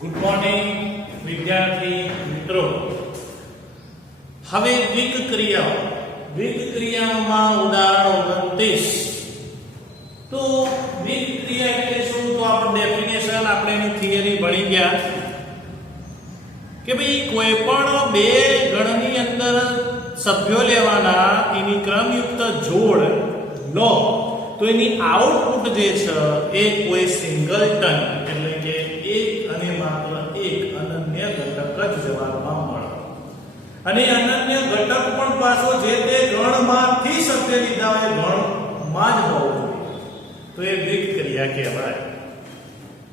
Good morning વિદ્યાર્થી મિત્રો। હવે દ્વિક ક્રિયાઓમાં ઉદાહરણ 29। તો દ્વિક ક્રિયા એટલે શું? તો આપણે ડેફિનેશન આપણે એની થિયરી ભણી ગયા કે ભાઈ કોઈ પણ બે ગણની અંદર સભ્યો લેવાના, એની ક્રમયુક્ત જોડ લો તો એની આઉટપુટ જે છે એ કોઈ સિંગલટન એટલે કે એક અને માત્ર એક અનન્ય ઘટક જ જવાબમાં મળે, અને અનન્ય ઘટક પણ પાછો જે તે ગણમાંથી સભ્ય લીધા હોય ગણમાં જ હોવો જોઈએ, તો એ દ્વિક ક્રિયા કહેવાય।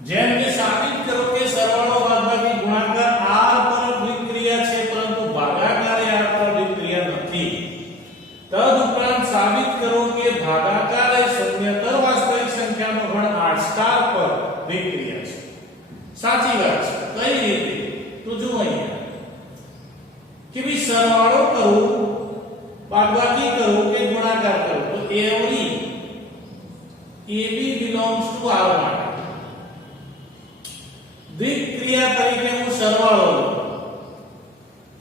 જેમ કે સાબિત કરો કે સરવાળો બાદબાકી ગુણાકાર r પર દ્વિક ક્રિયા છે, પરંતુ ભાગાકાર એ r પર દ્વિક ક્રિયા નથી। તદુપરાંત સાબિત કરો કે ભાગાકાર એ શૂન્યતર વાસ્તવિક સંખ્યાનો ગણ r સ્ટાર પર દ્વિક ક્રિયા છે। સાચી વાત છે। કઈ રીતે? તો જો અહીંયા કે ભઈ સરવાળો કરું, બાદબાકી કરું કે ગુણાકાર કરું, તો every AB belongs to R માટે દ્વિક ક્રિયા તરીકે હું સરવાળો લઉં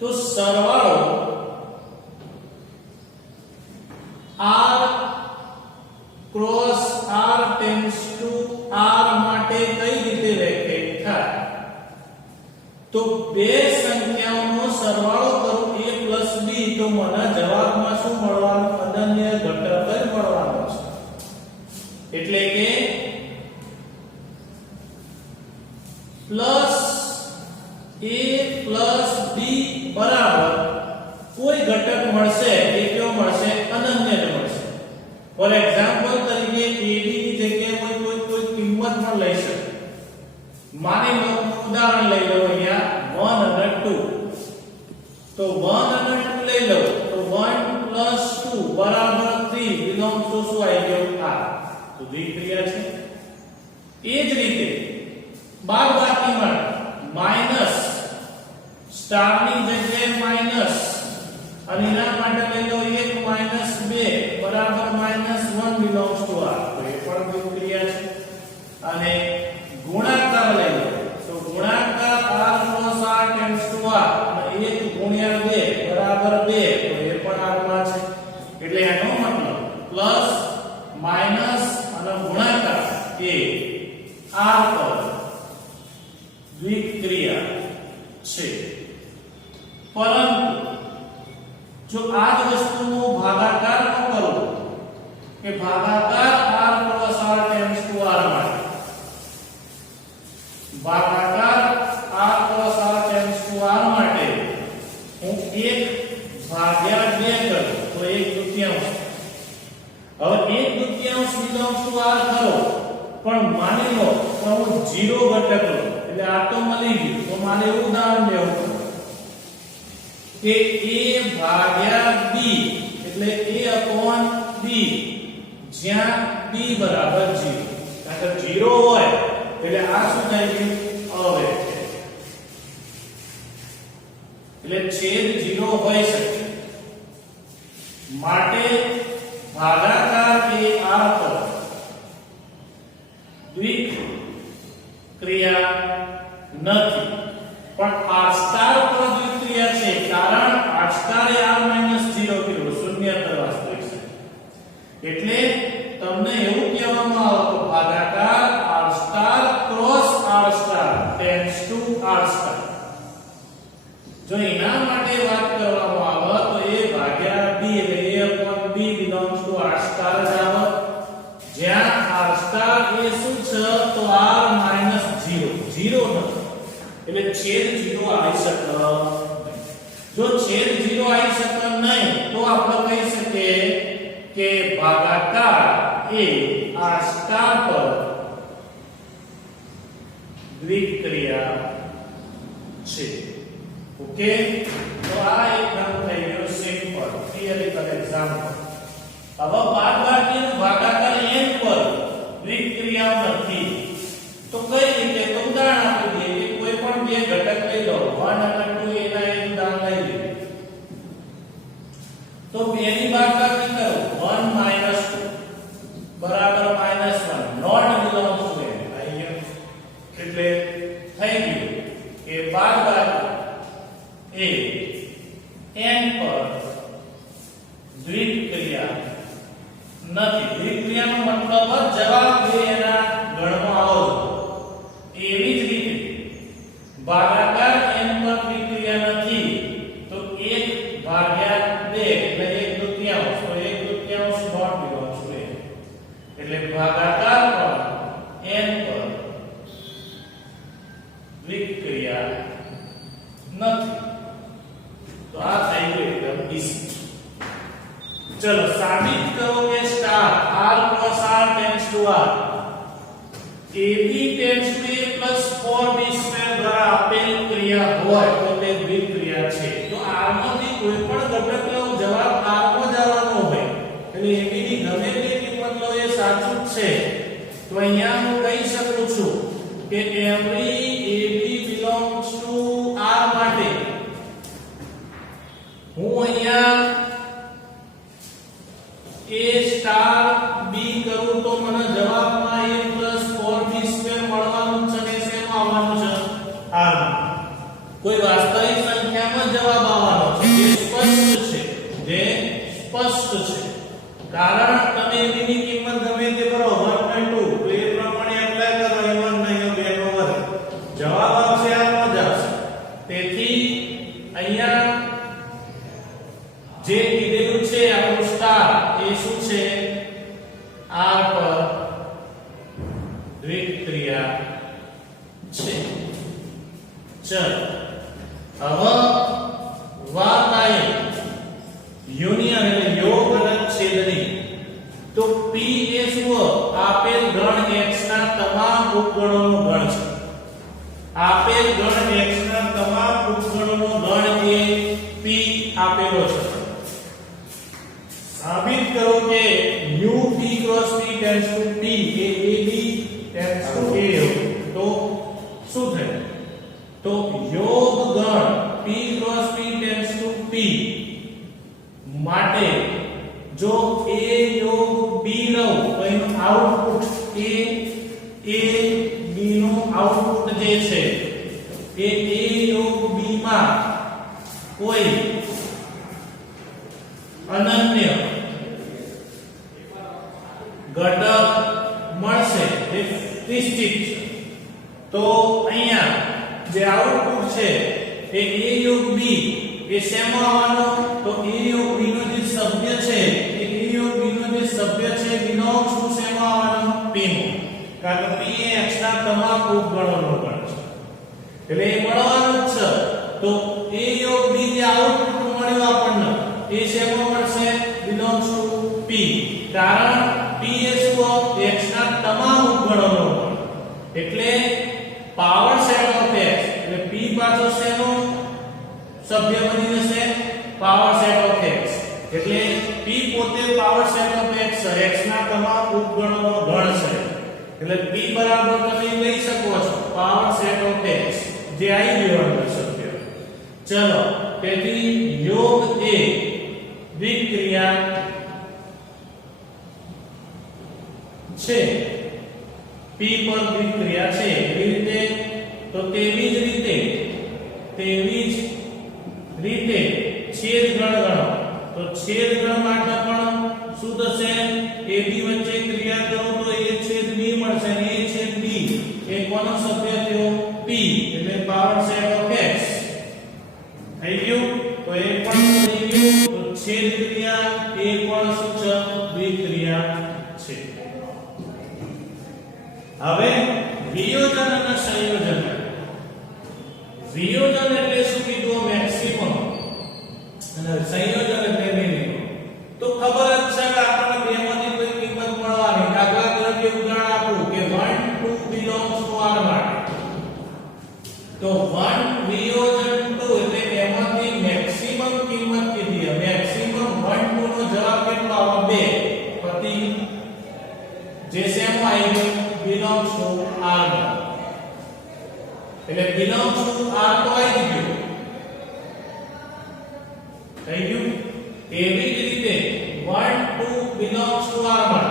તો સરવાળો R cross R tends to R માટે કઈ રીતે વ્યાખ્યાયિત થાય? તો બે સંખ્યાઓનો સરવાળો કરું a b તો મને જવાબમાં શું મળવાનું? અનન્ય ઘટક જ મળવાનો છે। એટલે કે પ્લસ a પ્લસ b બરાબર કોઈ ઘટક મળશે, એ કયો મળશે? અનન્ય જ મળશે। ફોર એક્ઝામ્પલ તરીકે ab ની જગ્યાએ કોઈ કિંમત પણ લઈ શકે। માની લો ઉદાહરણ લઈ લો અહીંયા 1 અને 2, તો 1 અને 2 લઈ લો તો 1 પ્લસ 2 બરાબર 3 બિલોંગ્સ ટુ શું આવી ગયો? r। તો દ્વિક ક્રિયા છે। એ જ રીતે બાદબાકીમાં માઈનસ સ્ટાર ની જગ્યાએ માઈનસ, અને એના માટે લઈ લો 1 માઈનસ 2 બરાબર માઈનસ 1 બિલોંગ્સ ટુ r। તો એ પણ દ્વિક ક્રિયા છે। અને ગુણાકાર લઈ લો તો ગુણાકાર r plus r tends to r, અને 1 ગુણ્યા 2 બરાબર 2, તો એ પણ r માં છે। એટલે એનો મતલબ પ્લસ માઈનસ અને ગુણાકાર એ r પર દ્વિક ક્રિયા છે। પરંતુ જો આ જ વસ્તુનો ભાગાકાર ન કરું કે ભાગાકાર r plus r tends to r માટે, ભાગાકાર r plus r tends to r માટે હું 1 ભાગ્યા 2 કરું તો 1/2। હવે 1/2 બિલોંગ્સ ટુ r કરો, પણ માની લો કે હું 0 ઘટક લઉં એટલે આ તો મળી ગયું, તો મારે એવું ઉદાહરણ લેવું કે a ભાગ્યા b એટલે a upon b જ્યાં b બરાબર 0, કારણ કે 0 હોય એટલે આ શું થાય છે? અવ્યક્ત, એટલે છેદ 0 હોઈ શકે, માટે ભાગાકાર એ r પર દ્વિક ક્રિયા નથી, પણ r સ્ટાર પર દ્વિક ક્રિયા છે, કારણ r સ્ટાર એ r 0 કિલો શૂન્યતર વાસ્તવિક સંખ્યા। એટલે તમને એવું કહેવામાં આવે તો ભાગાકાર r star cross r star tends to r star. જો એના માટે વાત કરવામાં આવે તો a ભાગ્યા b એટલે a upon b belongs to r star જ આવે, જ્યાં r સ્ટાર એ શું છે? તો r 0 નથી, એટલે છેદ 0 આવી શકે નહીં। જો છેદ 0 આવી શકે નહીં તો આપણે કહી શકીએ કે ભાગાકાર એ r સ્ટાર પર દ્વિક ક્રિયા છે। ઓકે, તો આ એક નામ થઈ ગયો સિમ્પલ થિયરિકલ એક્ઝામ્પલ। હવે બાદબાકી અને ભાગાકાર n પર દ્વિક ક્રિયા નથી, તો કઈ રીતે? તો ઉદાહરણ આપી દઈએ કે કોઈ પણ બે ઘટક લઈ લો 1 અને 2, એના એક ઉદાહરણ લઈ લઈએ તો બે ની બાદબાકી કરો 1 2 બરાબર -1 નોટ બિલોંગ્સ ટુ n, એટલે થઈ ગયું ક્રિયા નથી. દ્વિક્રિયાનો મતલબ જવાબ જે એના ગણમાં આવતો. એવી જ રીતે ભાગાકાર n પર દ્વિક્રિયા નથી તો 1 ભાગ્યા 2 એટલે 1/2. તો 1/2 નોટ બિલોંગ્સ ટુ n. એટલે ભાગાકાર પર n પર દ્વિક્રિયા નથી. તો આ થઈ ગયું એકદમ ઈઝી. ચલો સાબિત કરો કે star r plus r tends to r AB tends to a plus 4b square દ્વારા આપેલ ક્રિયા હોય તો તે દ્વિક્રિયા છે. તો r માંથી કોઈ પણ ઘટકનો જવાબ r માં જ આવવાનો હોય. એટલે AB ની ગમે તે કિંમત લો એ સાચું જ છે. તો અહીંયા હું કહી શકું છું કે every AB belongs to r માટે હું અહીંયા a સ્ટાર b કરું તો મને જવાબમાં a plus 4b square મળવાનું છે ને શેમાં આવવાનું છે r માં. કોઈ વાસ્તવિક સંખ્યામાં જવાબ આવવાનો છે જે સ્પષ્ટ છે. કારણ તમે b ની કિંમત ગમે તે કરો 1.2 તો એ પ્રમાણે એપ્લાય કરો a1 નહીં 2 નો વર્ગ જવાબ આવશે r માં જ આવશે. તેથી અહીંયા જે કીધેલું છે આપણું સ્ટાર એ શું છે r પર દ્વિક્રિયા છે. ચલો હવે વાત આવી યુનિયન એટલે યોગ અને છેદની. તો p એ શું આપેલ ગણ x ના તમામ ઉપગણોનો ગણ છે. આપેલ ગણ x ના તમામ ઉપગણોનો ગણ એ p આપેલો છે. સાબિત કરો કે u p cross p tends to p A ab tends to a તો શું થાય? તો યોગ ગણ p cross p tends to p માટે જો a યોગ b લઉં તો એનું આઉટપુટ a b નું આઉટપુટ જે છે એ a યોગ b માં કોઈ અનન્ય ઘટક મળશે જે નિશ્ચિત છે. તો અહીંયા જે આઉટપુટ છે એ a યોગ b એ શેમાં આવવાનો? તો a યોગ b નો જે સભ્ય છે એ a યોગ b નો જે સભ્ય છે બિલોંગ્સ ટુ શેમાં આવવાનો? p માં. કારણ કે p એ x ના તમામ ઉપગણોનો ગણ છે એટલે એ મળવાનું જ છે. તો a યોગ b જે આઉટપુટ મળ્યું આપણને એ શેમાં મળશે? Belongs to p. કારણ p એ શું? x ના તમામ ઉપગણોનો ગણ. એટલે પાવર સેટ ઓફ x એટલે p પાછો શેનો સભ્ય બની જશે? Power set of x. એટલે p પોતે પાવર સેટ ઓફ x છે. x ના તમામ ઉપગણોનો ગણ છે. એટલે p બરાબર તમે લઈ શકો છો પાવર સેટ ઓફ x જે આવી ગયો અંદર સભ્ય. ચલો તેથી યોગ એ દ્વિક્રિયા છે. p પર દ્વિક્રિયા છે. એવી રીતે તો તેવી જ રીતે છેદ ગણ ગણો તો છેદ ગણ માટે પણ શું થશે? ab વચ્ચે ક્રિયા કરો તો a છેદ b મળશે અને a છેદ b એ કોનો સભ્ય થયો? p. એટલે પાવર સેટ ઓફ x થઈ ગયું. તો એ પણ થઈ ગયું. તો છેદ ક્રિયા એ પણ શું છે? દ્વિક્રિયા છે. હવે વિયોજન અને સંયોજન. વિયોજન એટલે શું કીધું? મેક્સિમમ. અને સંયોજન એટલે મિનિમમ. તો ખબર જ છે કે આપણને બેમાંથી કોઈ કિંમત મળવાની. દાખલા તરીકે ઉદાહરણ આપું કે 1 2 belongs to r માટે. તો 1 વિયોજન 2 એટલે એમાંથી મેક્સિમમ કિંમત કીધી. મેક્સિમમ 1 2 નો જવાબ કેટલો આવે? 2. પતિ જે શેમાં આવી ગયું? belongs to r માં. એટલે belongs to r તો આવી ગયું. થઈ ગયું. એવી જ રીતે 1 2 belongs to r માં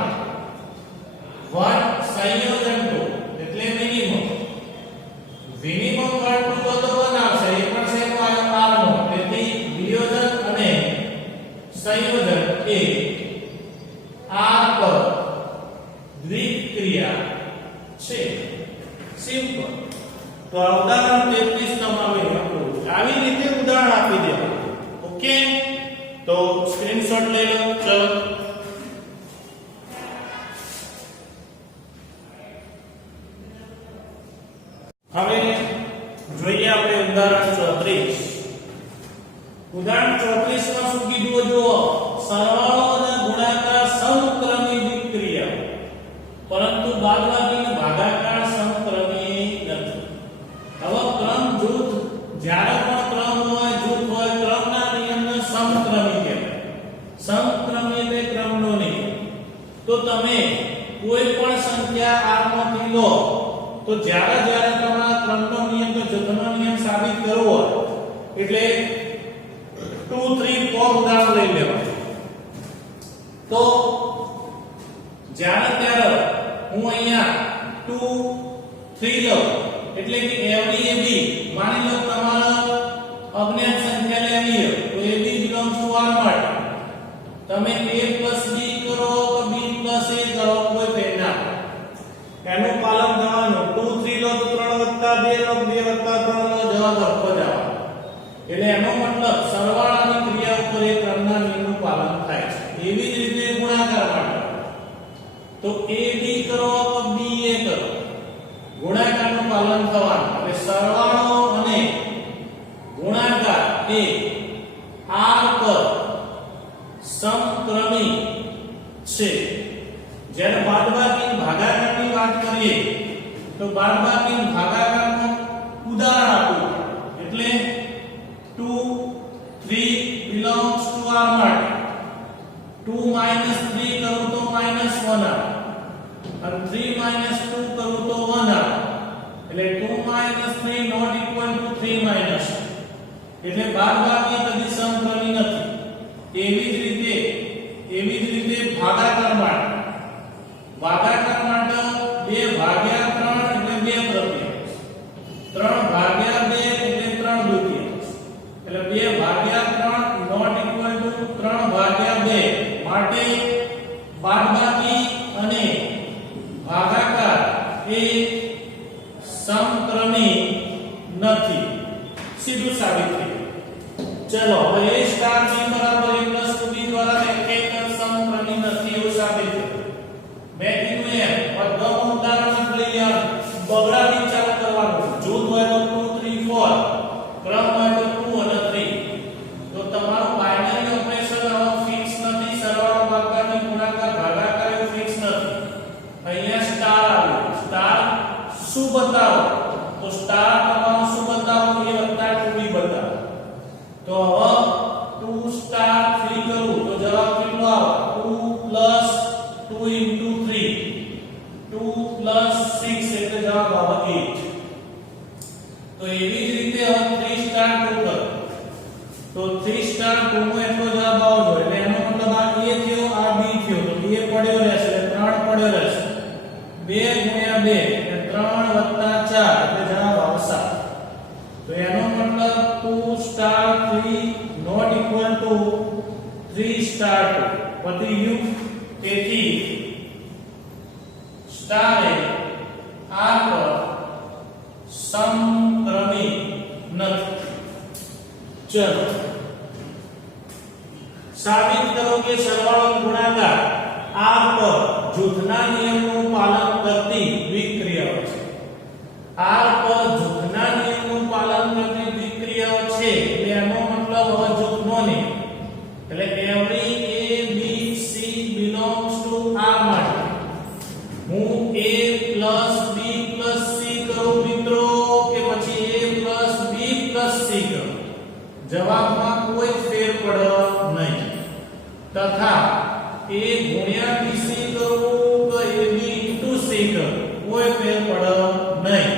1 સંયોજન 2 એટલે મિનિમમ. મિનિમમ 1 2 તો 1 આવશે. એ પણ શેમાં આવ્યો? r માં. તેથી વિયોજન અને સંયોજન એ તો આ ઉદાહરણ 33 તમારું આવી રીતે ઉદાહરણ આપી દેવાનું. ઓકે, તો સ્ક્રીનશોટ લઈ લો. ચલો હવે જોઈએ આપણે ઉદાહરણ 34. ઉદાહરણ 34 માં શું કીધું જુઓ, સરવાળો અને ગુણાકાર સમક્રમી વિક્રિયા, પરંતુ બાદબાકી અને ભાગાકાર સમક્રમી નથી. હવે ક્રમ જૂથ, જ્યારે પણ ક્રમ હોય, જૂથ હોય, ક્રમના નિયમને સમક્રમી કહેવાય. સમક્રમી એટલે ક્રમનો નિયમ. તો તમે કોઈ પણ સંખ્યા r માંથી લો, તો જ્યારે જ્યારે તમારા ક્રમનો નિયમ કે જૂથનો નિયમ સાબિત કરવો હોય એટલે 2 3 4 ઉદાહરણ લઈ લેવાનું. તો જ્યારે ત્યારે હું અહીંયા 2 3 લઉં એટલે કે એવડી એ બી, માની લો તમારા અજ્ઞાત સંખ્યા લેવી હોય તો એ બી બિલોંગ્સ ટુ r માટે તમે a b કરો કે b a કરો, કોઈ ફેર ના એનું પાલન કરવાનું. 2 3 લો તો 3 2 લો 2 3 લો, જવાબ સરખો જ આવે. એટલે એનો મતલબ સરવાળાની ક્રિયા ઉપર એ ક્રમના નિયમનું પાલન થાય છે. એવી જ રીતે ગુણાકાર માટે તો ab કરો કે ba કરો, ગુણાકારનું પાલન થવાનું. એટલે સરવાળો અને ગુણાકાર એ r પર સમક્રમી છે. જ્યારે બાદબાકી ભાગાકારની વાત કરીએ તો બાદબાકી ભાગાકારનું ઉદાહરણ આપું એટલે 2 3 belongs to r માટે 2 3 કરું તો -1 આવે અને 3 2 કરું તો 1 આવે. એટલે 2 3 not equal to 3 એટલે બાદબાકી કદી સમક્રમી નથી. એવી જ રીતે ભાગાકાર માટે 2 ભાગ્યા 3 એટલે 2 તૃતીયાંશ, 3 ભાગ્યા 2 એટલે 3 દૂતીયાંશ. એટલે 2 ભાગ્યા 3 not equal to 3 ભાગ્યા 2 માટે બાદબાકી અને ભાગાકાર એ સમક્રમી નથી. સીધું સાબિત થયું. ચલો હવે a સ્ટાર b બરાબર a plus 2b દ્વારા વ્યાખ્યાયિત સમક્રમી નથી એવું સાબિત થયું. મેં કીધું એમ બધા ઉદાહરણ લઈ યાર બગડાવી ચાલુ કરવાનું. જૂથ હોય તો 2 3 4, ક્રમ હોય તો 2 અને 3. તો તમારું બાઇનરી ઓપરેશન હવે ફિક્સ નથી. સરવાળો ભાગાકાર ગુણાકાર ભાગાકાર એવું ફિક્સ નથી. અહીંયા સ્ટાર આવ્યું. સ્ટાર શું બતાવો તો સ્ટાર તમારું શું બતાવો એ વત્તા 2b બતાવો. તો હવે 2 સ્ટાર 3 કરું તો જવાબ કેટલો આવે? 2 2 into 3, 2 plus 6 એટલે જવાબ આવે 8. તો એવી જ રીતે હવે 3 સ્ટાર 2 કરો તો 3 સ્ટાર 2 નો એટલો જવાબ આવજો. એટલે એનો મતલબ આ a થયો, આ b થયો, તો a પડ્યો રહેશે, 3 પડ્યો રહેશે. 2 ગુણ્યા 2 એટલે 3 વત્તા 4 એટલે જવાબ આવે 7. તો એનો મતલબ 2 star 3 not equal to 3 star 2. પતી ગયું. તેથી સ્ટાર એ r પર સમક્રમી નથી. ચલો સાબિત કરો કે સરવાળો ગુણાકાર r પર જૂથના નિયમનું પાલન કરતી વિક્રિયાઓ છે. r પર જૂથના નિયમનું પાલન કરતી વિક્રિયાઓ છે એટલે એનો મતલબ હવે જૂથનો નિયમ એટલે every a b c belongs to r માટે હું a b c કરું મિત્રો કે પછી a b c કરું, જવાબમાં કોઈ ફેર પડે નહીં. તથા a ગુણ્યા bc કરું તો ab into c કરું, કોઈ ફેર પડે નહીં.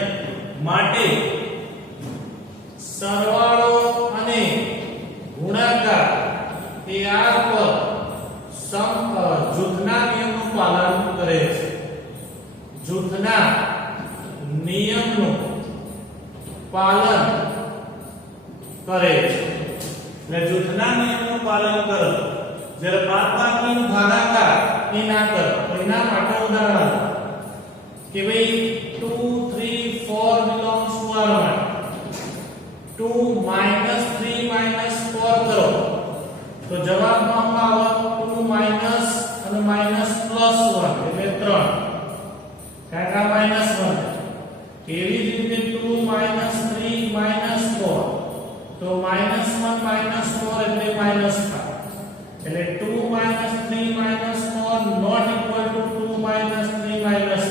માટે સરવાળો અને ગુણાકાર એ r પર જૂથના નિયમનું પાલન કરે છે. જૂથના નિયમનું પાલન કરે છે. એટલે જૂથના નિયમનું પાલન કરો. જ્યારે બાદબાકીનું ભાગાકાર એ ના કરો તો એના માટે ઉદાહરણ કે ભાઈ 2 3 4 belongs to r અને માઈનસ પ્લસ 1 એટલે 3 કાકા માઈનસ 1 એવી જ રીતે 2 માઈનસ 3 માઈનસ 4 તો માઈનસ 1 માઈનસ 4 એટલે માઈનસ 5 એટલે 2 minus 3 minus 4 not equal to 2 minus 3 minus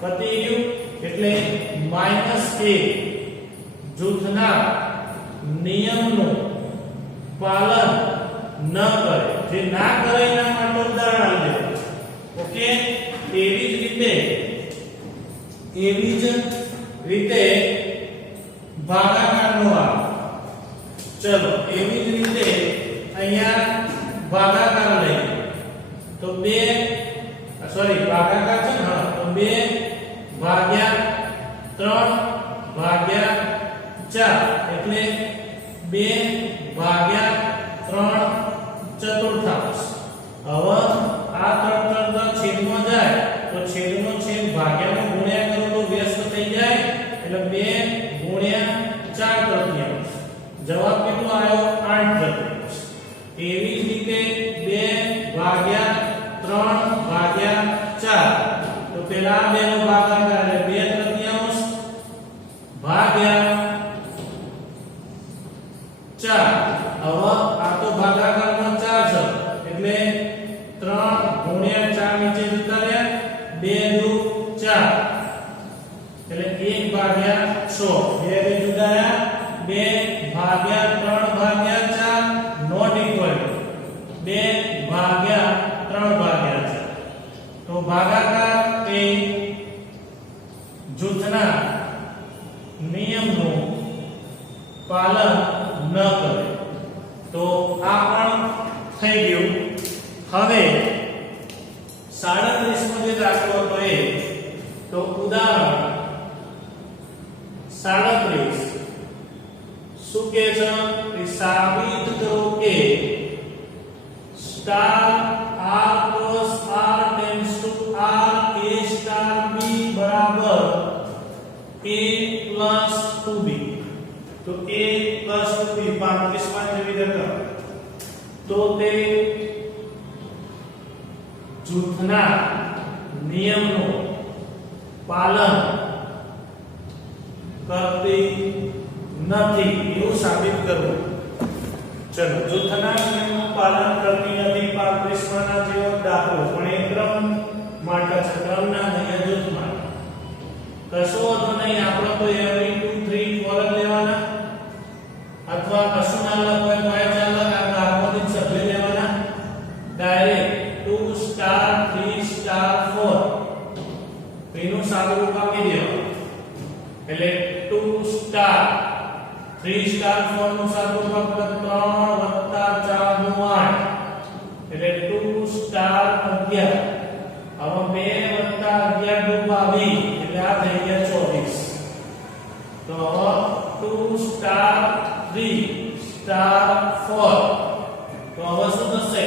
4 પતી ગયું એટલે માઈનસ 1 જૂથના નિયમનું પાલન ન કરે, જે ના કરે એના માટે ઉદાહરણ આપજો. ઓકે, એવી જ રીતે ભાગાકારનો આવે. ચલો એવી જ રીતે અહીંયા ભાગાકાર લઈએ તો 2 ભાગાકાર છે ને, હા, તો 2 ભાગ્યા 3 ભાગ્યા 4 એટલે 2 ભાગ્યા 3 ચતુર્થાંશ. હવે આ 3 છેદમાં જાય તો છેદનો છેદ ભાગ્યામાં ગુણ્યા કરો તો વ્યસ્ત થઈ જાય એટલે 2 ગુણ્યા 4 તૃતીયાંશ. જવાબ કેટલો આવ્યો? 8 તૃતીયાંશ. એવી જ રીતે 2 ભાગ્યા 3 ભાગ્યા 4 તો પેલા આ બેનો ભાગાકાર એટલે 2 તૃતીયાંશ ભાગ્યા 4. હવે આ તો ભાગાકારમાં 4 છે એટલે 3 ગુણ્યા 4 નીચે જતા રહ્યા 2 દુ 4 એટલે 1 ભાગ્યા 6 બે જુદાયા 2 ભાગ્યા 3 ભાગ્યા 4 નોટ ઇક્વલ 2 ભાગ્યા 3 ભાગ્યા 4. તો ભાગાકાર એ જૂથના નિયમનું પાલન ન કરે. તો આ પણ થઈ ગયું. હવે 37 માં જે દાખલો હતો એ તો ઉદાહરણ 37 શું કહે છે કે સાબિત કરો કે star r plus r tends to r a star b બરાબર a plus 2b. તો a plus 2b 35 માં જેવી રકમ તો તે જૂથના નિયમનું પાલન કરતી નથી એવું સાબિત કરવું. ચલો, જૂથના નિયમનું પાલન કરતી નથી 35 ના જેવો દાખલો, પણ એ ક્રમ માટે છે, ક્રમના નહીં જૂથ માટે. કશો વાંધો નહીં, આપણે તો એવરી 2 3 4 જ લેવાના અથવા કશું ના લખો તો એ ચાલે. આ દાખલાથી સભ્ય લેવાના ડાયરેક્ટ 2 સ્ટાર 3 સ્ટાર 4 એનું સાદું રૂપ આપી દેવાનું એટલે 2 સ્ટાર 3 સ્ટાર 4 નું સાદું રૂપ 3 + 4 નું 8 એટલે 2 સ્ટાર 11. હવે 2 + 11 નું 22 એટલે આ થઈ ગયા 24. તો હવે 2 સ્ટાર 3 સ્ટાર 4 તો હવે શું થશે?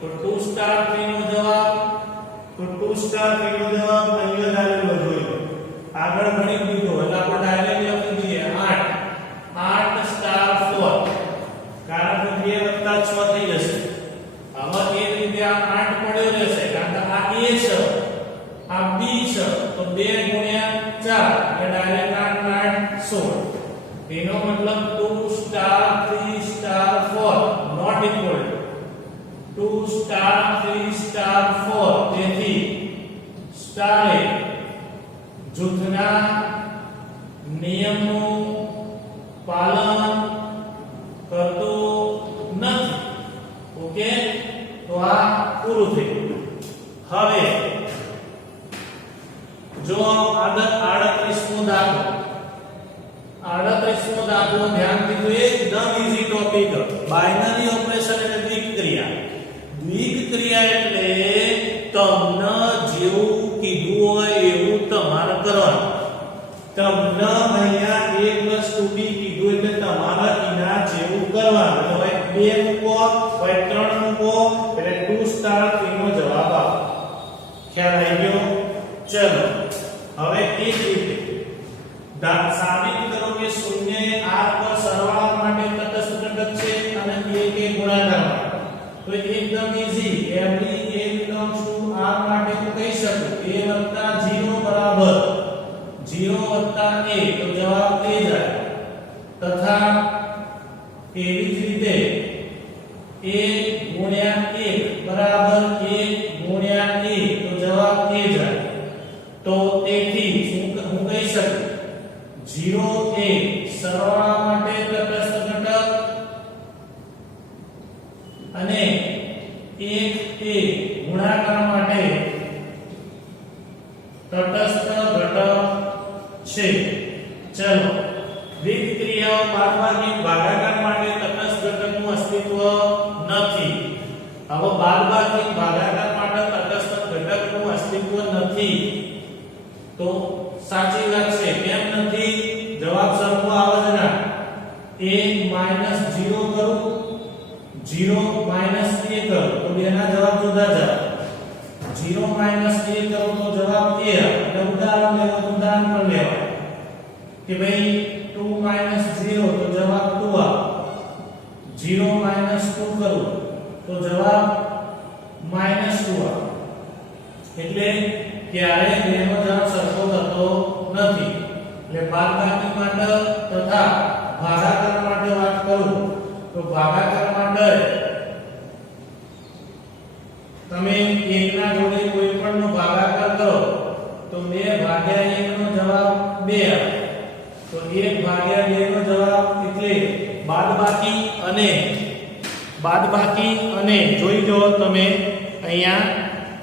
તો 2 સ્ટાર 3 નો જવાબ, તો 2 સ્ટાર 3 નો જવાબ અહીંયા ડાયરેક્ટ જોઈ આગળ ગણિત લીધો એટલે આપણે ડાયરેક્ટ લખી દઈએ 8 સ્ટાર 4 કારણ કે 2 + 6 થઈ જશે. હવે એ રીતે આ 8 પડ્યો રહેશે કારણ કે આ a છે આ b છે તો 2 ગુણ્યા 4 એટલે ડાયરેક્ટ 8 16. એનો મતલબ 2 star 3 star 4 not equal 2 star 3 star 4. તેથી સ્ટાર એ જૂથના નિયમનું પાલન કરતો નથી. ઓકે, તો આ પૂરું થઈ ગયું. હવે જો 38મો દાખલો 38મો દાખલો ધ્યાનથી જો એકદમ ઈઝી ટોપિક. બાયનરી ઓપરેશન એટલે દ્વિક ક્રિયા એટલે તમને જેવું કીધું હોય એવું તમારે કરવાનું. તમને અહીંયા a + 2b કીધું એટલે તમારે એના જેવું કરવાનું. તો હોય 2 મૂકો હોય 3 મૂકો એટલે 2 સ્ટાર 3 નો જવાબ આવે. ખ્યાલ આવી ગયો? ચલો હવે એ જ રીતે સાબિત કરો કે શૂન્ય એ r પર સરવાળા માટે તટસ્થ ઘટક છે અને 1 એ ગુણાકાર માટે. તો એકદમ ઈઝી. એવરી ગુણ્યા a તો જવાબ a જાય. તો તેથી હું કહી શકું 0 એ સરવાળા માટે તટસ્થ ઘટક અને 1 એ ગુણાકાર માટે તટસ્થ ઘટક છે. ચલો વિવિધ ક્રિયાઓ બાદબાકી ભાગાકાર માટે તટસ્થ ઘટકનું અસ્તિત્વ નથી. હવે બાદબાકી ભાગાકાર માટે તટસ્થ ઘટકનું અસ્તિત્વ નથી તો સાચી વાત છે. કેમ નથી? જવાબ સરખો આવે છે ના. a 0 કરું 0 a કરું તો બેના જવાબ જુદા જાય. 0 a કરું તો જવાબ a. એટલે ઉદાહરણ પણ લેવાય કે ભાઈ 2 0 તો જવાબ 2 આવે. 0 2 કરું તો જવાબ -2 આવે. એટલે ક્યારે બેનો જવાબ સરખો થતો નથી. એટલે બાદબાકી માટે તથા ભાગાકાર માટે વાત કરું તો ભાગાકાર માટે તમે 1 ના જોડે કોઈ પણ નો ભાગાકાર કરો તો 2 ભાગ્યા 1 નો જવાબ 2 આવે. તો 1 ભાગ્યા 2 નો જવાબ એટલે બાદબાકી અને જોઈ લો તમે અહીંયા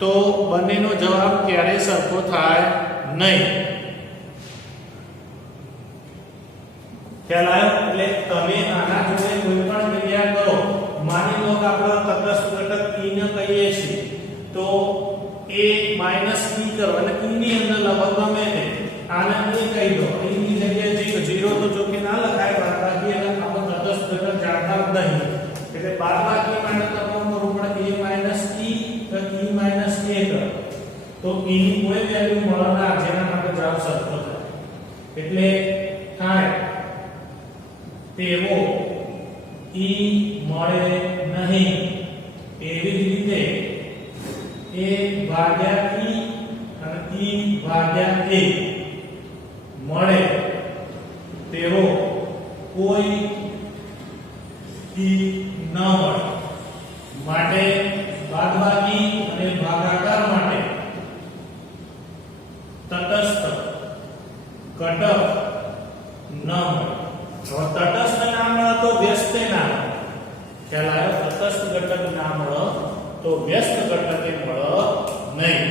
તો બંનેનો જવાબ ક્યારે સરખો થાય નહીં. ખ્યાલ આવ્યો? એટલે તમે આના જોડે કોઈ પણ ક્રિયા કરો, માની લો કે આપણે તટસ્થ ઘટક e ને કહીએ છીએ તો a e કરો અને e ની અંદર લખો ગમે તે આને a કહી દો. e ની જગ્યાએ 0 તો જો કે ના લખાય, બાદબાકી એટલે આપણે તટસ્થ ઘટક જાણતા જ નહીં. એટલે બાદબાકી માટે તમને કરવું પડે a e તો e a કરો તો e ની કોઈ વેલ્યુ મળે ના, જેના માટે જવાબ સરખો થાય. એટલે થાય તેવો e મળે નહીં. એવી જ રીતે a ભાગ્યા e અને e ભાગ્યા a મળે તેવો કોઈ e ન મળે. માટે બાદબાકી અને ભાગાકાર માટે તટસ્થ ઘટક ન મળે. જો તટસ્થ ના મળે તો વ્યસ્ત ના મળે. ખ્યાલ આવ્યો? તટસ્થ ઘટક ના મળે તો વ્યસ્ત ઘટક મળે નહીં.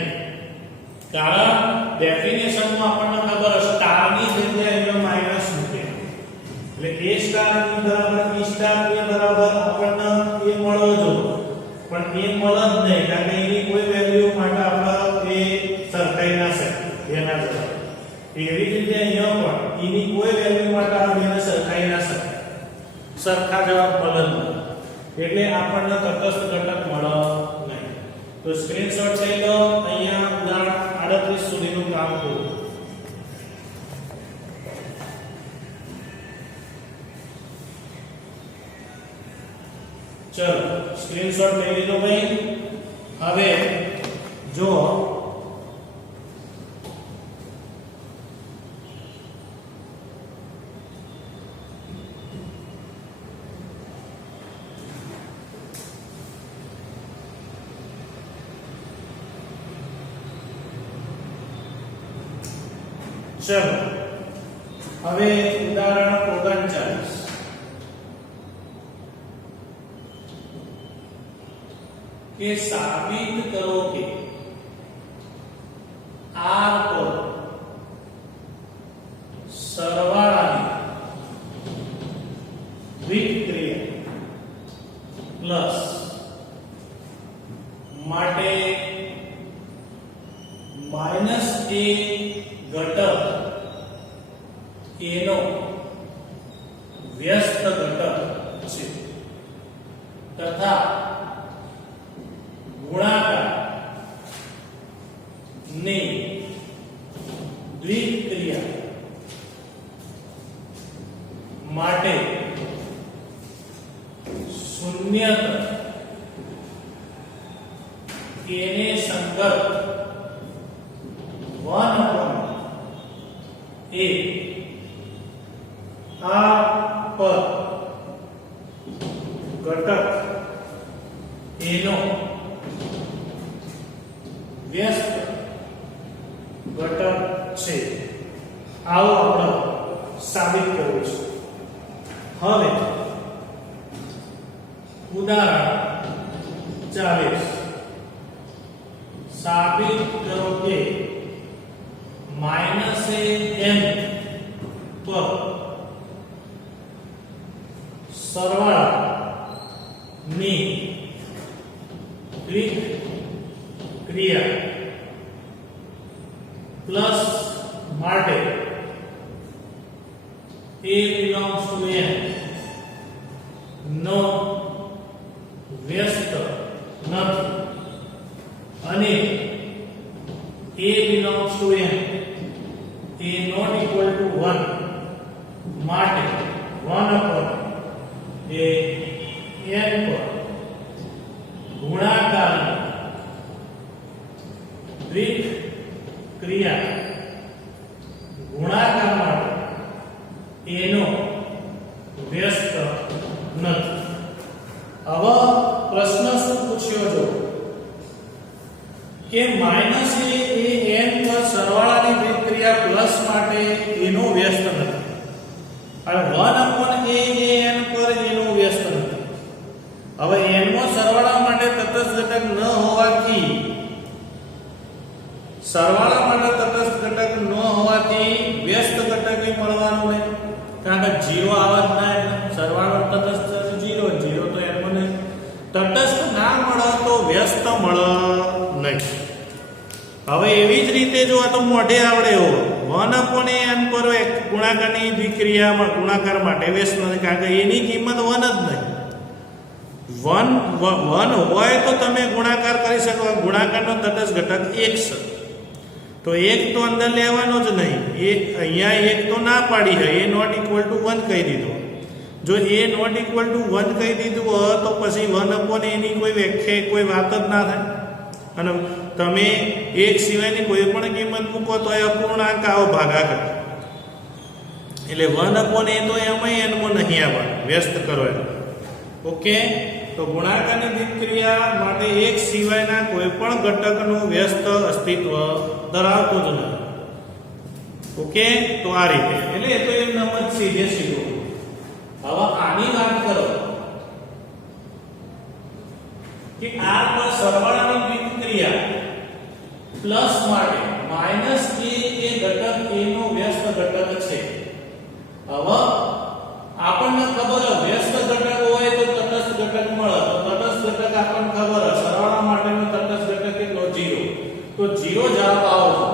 કારણ ડેફિનેશન માં આપણને ખબર છે સ્ટાર ની જગ્યાએ અહીંયા માઈનસ મૂકે એટલે a સ્ટાર e બરાબર e સ્ટાર a બરાબર આપણને a મળવો જોઈએ, પણ a મળે જ નહીં કારણ કે એની કોઈ વેલ્યુ માટે આપણે એ સરખાઈ ના શકીએ એના જવાબ. એવી રીતે અહીંયા પણ e ની કોઈ વેલ્યુ માટે આપણે એને સરખાઈ ના શકીએ, સરખા જવાબ મળે નહીં. એટલે આપણને તટસ્થ ઘટક મળે નહીં. તો સ્ક્રીનશોટ લઈ લો. અહીંયા ઉદાહરણ 38 સુધીનું કામ પૂરું. ચલો સ્ક્રીનશોટ લઈ લીધો ભાઈ. હવે જો ચલો હવે ઉદાહરણ 39 કે સાબિત કરો કે r પર સરવાળાની વિક્રિયા પ્લસ માટે -a ઘટક એનો વ્યસ્ત ઘટક છે તથા ગુણાકાર ની દ્વિક્રિયા માટે શૂન્યત એને સંગત 1/a આ પર ઘટક એનો વ્યસ્ત ઘટક છે આવું આપણે સાબિત કરવું છે. હવે ઉદાહરણ 40 સાબિત કરો કે -n પર સરવાળાની ગ્રીક ક્રિયા પ્લસ માટે a belongs to n નો વ્યસ્ત નથી અને a belongs to n a not equal to 1 માટે 1 upon a n પર ગુણાકાર ગ્રીક ક્રિયા ગુણાકાર માટે એનો વ્યસ્ત નથી. હવે પ્રશ્ન શું પૂછ્યો જો કે માઈનસ એ n પર સરવાળાની ગ્રીક ક્રિયા પ્લસ માટે એનો વ્યસ્ત નથી અને 1 upon a n પર એનો વ્યસ્ત નથી. હવે n માં સરવાળા માટે તટસ્થ ઘટક ન હોવાથી વ્યસ્ત ઘટક મળવાનું નહીં કારણ કે 0 આવત ના સરવાળો તટસ્થ 0 0 તો n માં નહીં તટસ્થ ના મળે તો વ્યસ્ત મળે નહીં. હવે એવી જ રીતે જો આ તો મોઢે આવડે એવો 1 upon a n પર ગુણાકારની દ્વિક્રિયામાં ગુણાકાર માટે વ્યસ્ત નથી કારણ કે એની કિંમત 1 જ નહીં. 1 હોય તો તમે ગુણાકાર કરી શકો. ગુણાકારનો તટસ્થ ઘટક 1 છે તો 1 તો અંદર લેવાનો જ નહીં. એ અહીંયા 1 તો ના પાડી છે એ નોટ ઇક્વલ ટુ 1 કહી દીધો. જો એ નોટ ઇક્વલ ટુ 1 કહી દીધું હોય તો પછી 1 upon એની કોઈ વ્યાખ્યા કોઈ વાત જ ના થાય અને તમે 1 સિવાયની કોઈ પણ કિંમત મૂકો તો એ અપૂર્ણાંક આવો ભાગાકાર એટલે 1 upon એ તો એમાં n માં નહીં આવવાનું વ્યસ્ત કરો એટલે ઓકે. તો ગુણાકારની દ્વિક્રિયા માટે 1 સિવાયના કોઈ પણ ઘટકનું વ્યસ્ત અસ્તિત્વ ધરાવતો જ નથી. ઓકે તો આ રીતે એટલે એ તો એમ નમ જ સીધે સીધું. હવે આની વાત કરો કે r પર સરવાળાની દ્વિક્રિયા પ્લસ માટે માઈનસ a એ ઘટક a નો વ્યસ્ત ઘટક છે. હવે આપણને ખબર છે વ્યસ્ત ઘટક હોય તો તટસ્થ ઘટક મળે તો તટસ્થ ઘટક આપણને ખબર છે સરવાળા માટેનો તટસ્થ ઘટક કેટલો 0 તો 0 જવાબ આવશે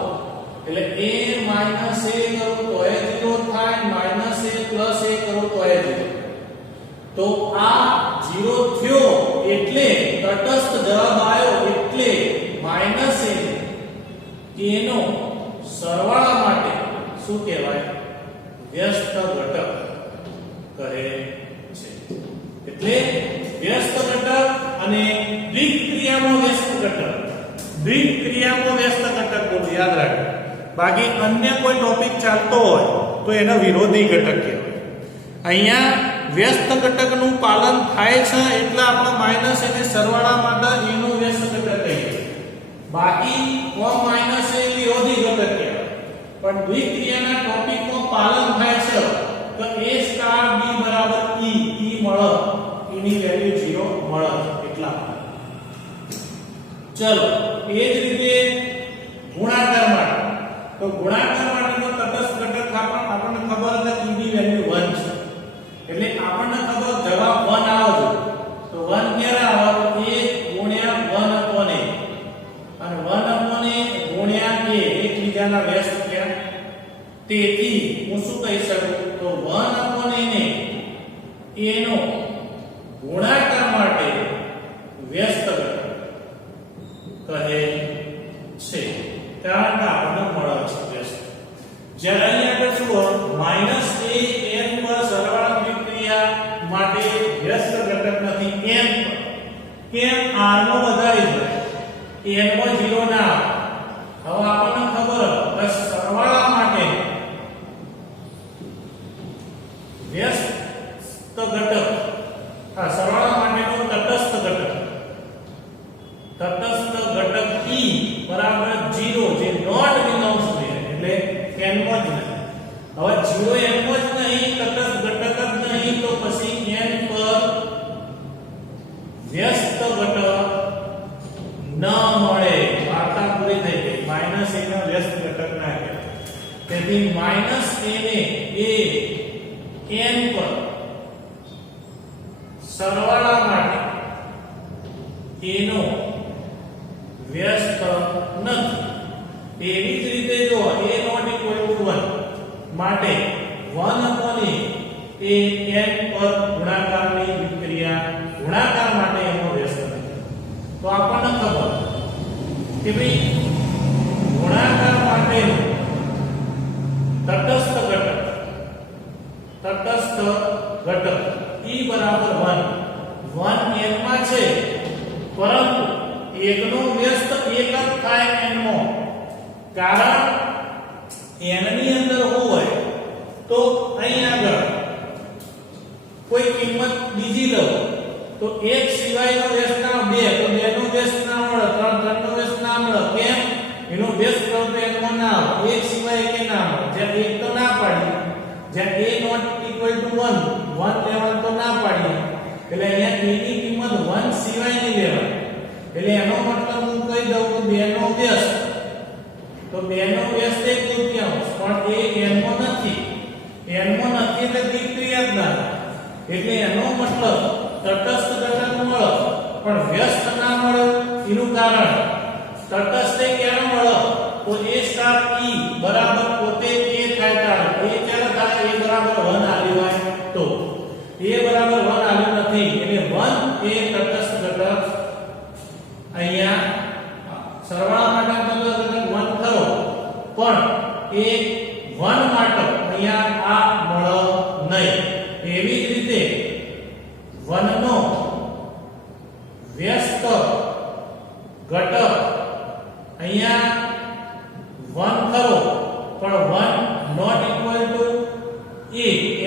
એટલે a માઈનસ a કરું તો એ 0 થાય માઈનસ a પ્લસ a કરું તો એ 0 તો આ 0 થયો એટલે તટસ્થ જવાબ આવ્યો એટલે માઈનસ a એનો સરવાળા માટે શું કહેવાય વ્યસ્ત ઘટક કહે છે. એટલે વ્યસ્ત ઘટક અને દ્વિક ક્રિયામાં વ્યસ્ત ઘટક દ્વિક ક્રિયામાં વ્યસ્ત ઘટક બોલો યાદ રાખો. બાકી અન્ય કોઈ ટોપિક ચાલતો હોય તો એનો વિરોધી ઘટક કહેવાય. અહીંયા વ્યસ્ત ઘટકનું પાલન થાય છે એટલે આપણે માઈનસ એને સરવાળા માટે એનું વ્યસ્ત ઘટક કહીએ. બાકી કોમ માઈનસ એ વિરોધી ઘટક કહેવાય. પણ દ્વિક ક્રિયાના ટોપિકમાં પાલન થાય છે તો a સ્ટાર b બરાબર e મળે એની વેલ્યુ 0 મળે એટલા માટે. ચલો એ જ રીતે ગુણાકાર માટે તો ગુણાકાર માટેનો તટસ્થ ઘટક આપણને ખબર છે e ની વેલ્યુ 1 છે એટલે આપણને ખબર જવાબ 1 આવે તો 1 ક્યારે આવે 1 1 upon a અને 1 upon a ગુણ્યા a એકબીજાના વ્યસ્ત થયા. તેથી હું શું કહી શકું તો 1 upon a ને a નો ગુણાકાર માટે વ્યસ્ત ઘટક કહે છે કારણ કે આપણને મળે છે વ્યસ્ત. જ્યારે અહીંયા આગળ શું માઈનસ a n પર સરવાળા દ્વિક્રિયા માટે વ્યસ્ત ઘટક નથી n પર કેમ r નો વધારી જાય n માં 0 ના આવે. હવે આપણને ખબર કે સરવાળા માટે વ્યસ્ત ઘટક સરવાળા માટેનો તટસ્થ ઘટક e બરાબર 0 જે નોટ બિલોંગ્સ ટુ n એટલે n માં જ નહીં. હવે 0 n માં જ નહીં, તટસ્થ ઘટક જ નહીં, તો પછી n પર વ્યસ્ત ઘટક ન મળે. વાર્તા પૂરી થઈ ગઈ. -a નો વ્યસ્ત ઘટક ના કહેવાય. તેથી -a ને એ n પર સરવાળા માટે એનો વ્યસ્ત નથી. એવી જ રીતે જો a ≠ 1 માટે 1 એ n પર ગુણાકારની વિક્રિયા ગુણાકાર માટે એનો વ્યસ્ત નથી. તો આપણને ખબર કે ભાઈ ગુણાકાર માટે તટસ્થ ઘટક e બરાબર 1 n માં છે, પરંતુ એકનો વ્યસ્ત એક જ થાય n માં. કારણ n ની અંદર હોય તો અહીં આગળ કોઈ કિંમત બીજી લો તો એક સિવાયનો વ્યસ્ત ના 2, તો 2 નો વ્યસ્ત ના મળે, 3 નો વ્યસ્ત ના મળે. કેમ? એનો વ્યસ્ત કરો તો n માં ના આવે, એક સિવાય કે ના મળે. જ્યાં એક તો ના પાડી, જ્યાં a ≠ 1 લેવાનું તો ના પાડી, એટલે અહીંયા a ની કિંમત 1 સિવાયની લેવાય. એટલે એનો મતલબ હું કહી દઉં કે 2 નો વ્યસ્ત, તો 2 નો વ્યસ્ત એક તૃતીયાંશ, પણ એ n માં નથી. n માં નથી એટલે વિક્રિયા જ ના. એટલે એનો મતલબ તટસ્થ ઘટક મળે પણ વ્યસ્ત ના મળે. એનું કારણ તટસ્થ ક્યારે મળે? તો a e બરાબર પોતે a થાય ત્યારે a ક્યારે થાય? a બરાબર 1 આલ્યું હોય તો. a બરાબર 1 આલ્યું નથી એટલે 1 એ તટસ્થ ઘટક અહીંયા સરવાળા માટે તટસ્થ ઘટક 1 ખરો, પણ એ 1 માટે અહીંયા આ મળે નહીં. એવી જ રીતે 1 નો વ્યસ્ત ઘટક અહીંયા 1 ખરો, પણ 1 not equal to a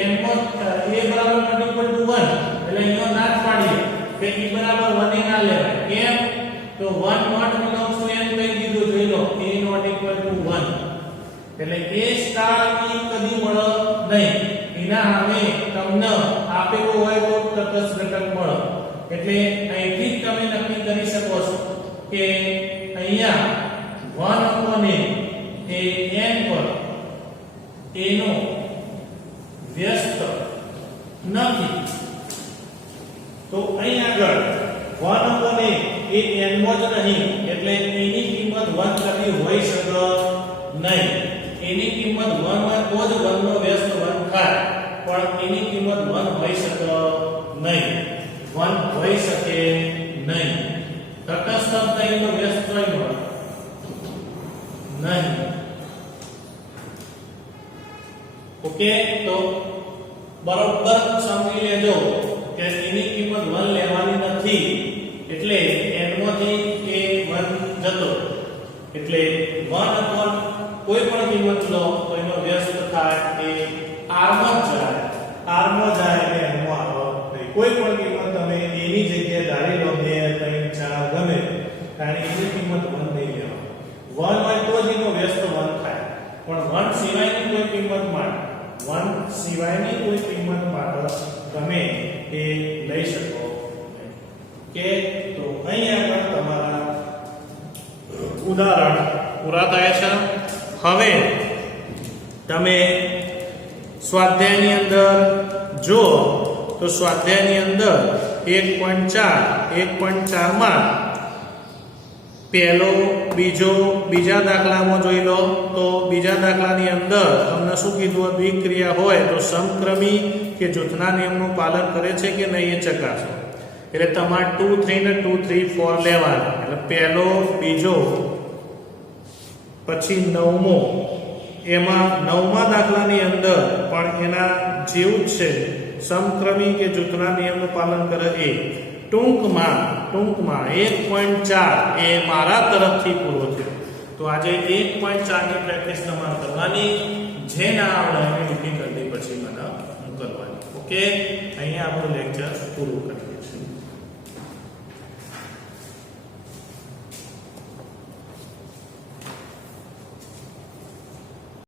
n માં a બરાબર નોટ ઇક્વલ ટુ 1 એટલે અહીંયા ના જ પાડીએ કે e બરાબર 1 એ ના લેવાય. કેમ? તો 1 નોટ બિલોંગ્સ ટુ n કહી દીધું, જોઈ લો. a નોટ ઇક્વલ ટુ 1 એટલે a સ્ટાર e કદી મળે નહીં. એના સામે તમને આપેલું હોય તો તટસ્થ ઘટક મળે. એટલે અહીંથી જ તમે નક્કી કરી શકો છો કે અહીંયા 1 એ n પર એનો વ્યસ્ત નથી. તો અહીં આગળ 1 એ n માં જ નહીં, એટલે એની કિંમત 1 કદી હોઈ શકે નહીં. એની કિંમત 1 હોય તો જ 1 નો વ્યસ્ત 1 થાય, પણ એની કિંમત 1 હોઈ શકે નહીં. 1 હોઈ શકે નહીં. તટસ્થ થઈને વ્યસ્ત થઈ મળે નહીં. ઓકે, તો બરોબર સમજી લેજો કે એની કિંમત 1 લેવાની નથી, એટલે n માંથી એ 1 જતો, એટલે 1 upon કોઈ પણ કિંમત લો તો એનો વ્યસ્ત થાય એ r માં જાય. r માં જાય એટલે n માં આવે. કોઈ પણ કિંમત તમે a ની જગ્યાએ ધારી લો 2 3 4 ગમે, કારણ એની કિંમત 1 નહીં લેવાની. 1 હોય તો જ એનો વ્યસ્ત 1 થાય, પણ 1 સિવાયની કોઈ કિંમત માટે 1 સિવાયની કોઈ કિંમત માટે તમે એ લઈ શકો. કે તો અહીં આગળ તમારા ઉદાહરણ પૂરા થાય છે. હવે તમે સ્વાધ્યાયની અંદર જો તો સ્વાધ્યાયની અંદર 1.4 માં પહેલો બીજા દાખલામાં જોઈ લો. તો બીજા દાખલાની અંદર તમને શું કીધું? દ્વિક્રિયા હોય તો સમક્રમી કે જૂથના નિયમનું પાલન કરે છે કે નહીં એ ચકાસો. એટલે તમારે 2 3 ને 2 3 4 લેવાના. એટલે પહેલો, બીજો, પછી 9મો. એમાં 9મા દાખલાની અંદર પણ એના જેવું જ છે, સમક્રમી કે જૂથના નિયમનું પાલન કરે એ. ટૂંકમાં 1.4 એ મારા તરફથી પૂરો થયો. તો આજે 1.4 ની પ્રેક્ટિસ તમારે કરવાની. જે ના આવડે એને ડિફિકલ્ટી પછી મને મોકલવાની. ઓકે, અહીંયા આપણું લેક્ચર પૂરું કરીએ છીએ.